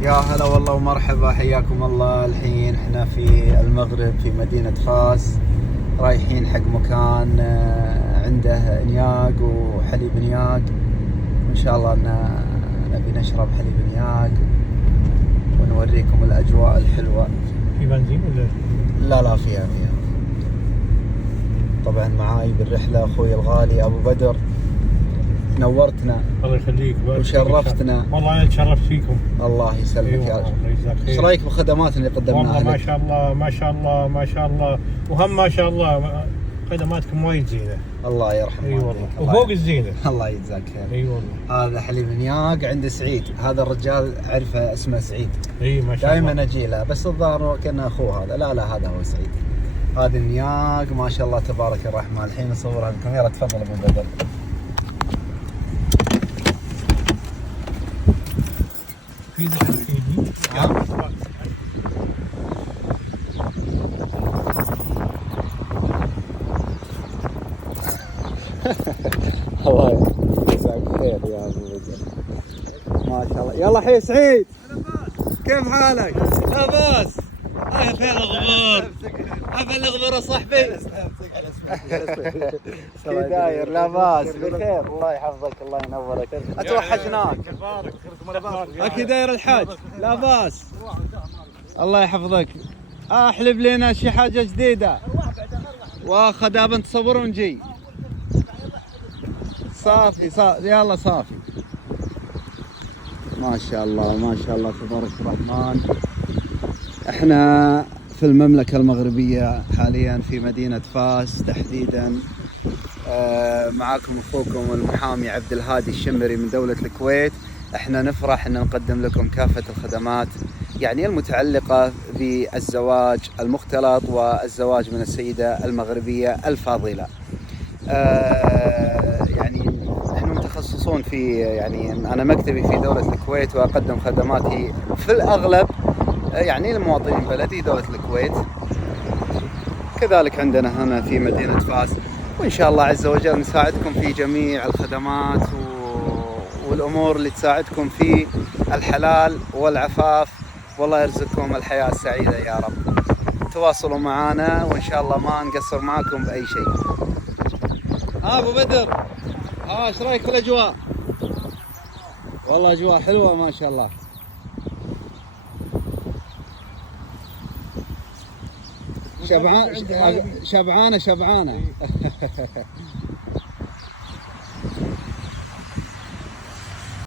يا هلا والله ومرحبا، حياكم الله. الحين احنا في المغرب في مدينة فاس، رايحين حق مكان عنده نياق وحليب نياق، وان شاء الله نبي نشرب حليب نياق ونوريكم الاجواء الحلوة. في بنزين ولا؟ لا فيها. طبعا معاي بالرحلة اخوي الغالي ابو بدر، نورتنا. الله يخليك وشرفتنا. والله انا تشرفت فيكم. الله يسلمك يا رجل. ايش رايك بالخدمات اللي قدمناها والله لك؟ ما شاء الله ما شاء الله ما شاء الله، وهم ما شاء الله خدماتكم وايد زينه. الله يرحمه. اي والله وفوق الزينه. الله يجزاك خير. اي والله. هذا حليب نياق عند سعيد، هذا الرجال عرفه اسمه سعيد. اي ما شاء الله. دائما اجي له، بس الظاهر كان اخوه هذا. لا هذا هو سعيد. هذا النياق ما شاء الله تبارك الرحمن. الحين نصورها بالكاميرا. تفضل ابو بدر. في ذكر فيني. الله يجزاك خير يا ابو بدر، ما شاء الله. يلا حي سعيد، كيف حالك؟ لا باس. فين الغبار؟ فين الغبار يا صاحبي؟ كيف داير؟ لا باس، بخير. الله يحفظك، الله ينورك. اتوحشناك. اكيد داير الحاج. لا باس، الله يحفظك. احلب لنا شي حاجه جديده، وخدابه نتصور ونجي. صافي يلا صافي. ما شاء الله ما شاء الله تبارك الرحمن. احنا في المملكة المغربية حاليا في مدينة فاس تحديدا. معاكم اخوكم المحامي عبد الهادي الشمري من دولة الكويت. احنا نفرح ان نقدم لكم كافة الخدمات يعني المتعلقة بالزواج المختلط والزواج من السيدة المغربية الفاضلة. يعني نحن متخصصون في، يعني أنا مكتبي في دولة الكويت وأقدم خدماتي في الأغلب يعني للمواطنين بلدي دولة الكويت. كذلك عندنا هنا في مدينة فاس، وإن شاء الله عز وجل نساعدكم في جميع الخدمات والأمور اللي تساعدكم في الحلال والعفاف، والله يرزقكم الحياة السعيدة يا رب. تواصلوا معنا وإن شاء الله ما نقصر معكم بأي شيء. ابو بدر، ايش رايك في الاجواء؟ والله اجواء حلوه ما شاء الله. شبعانه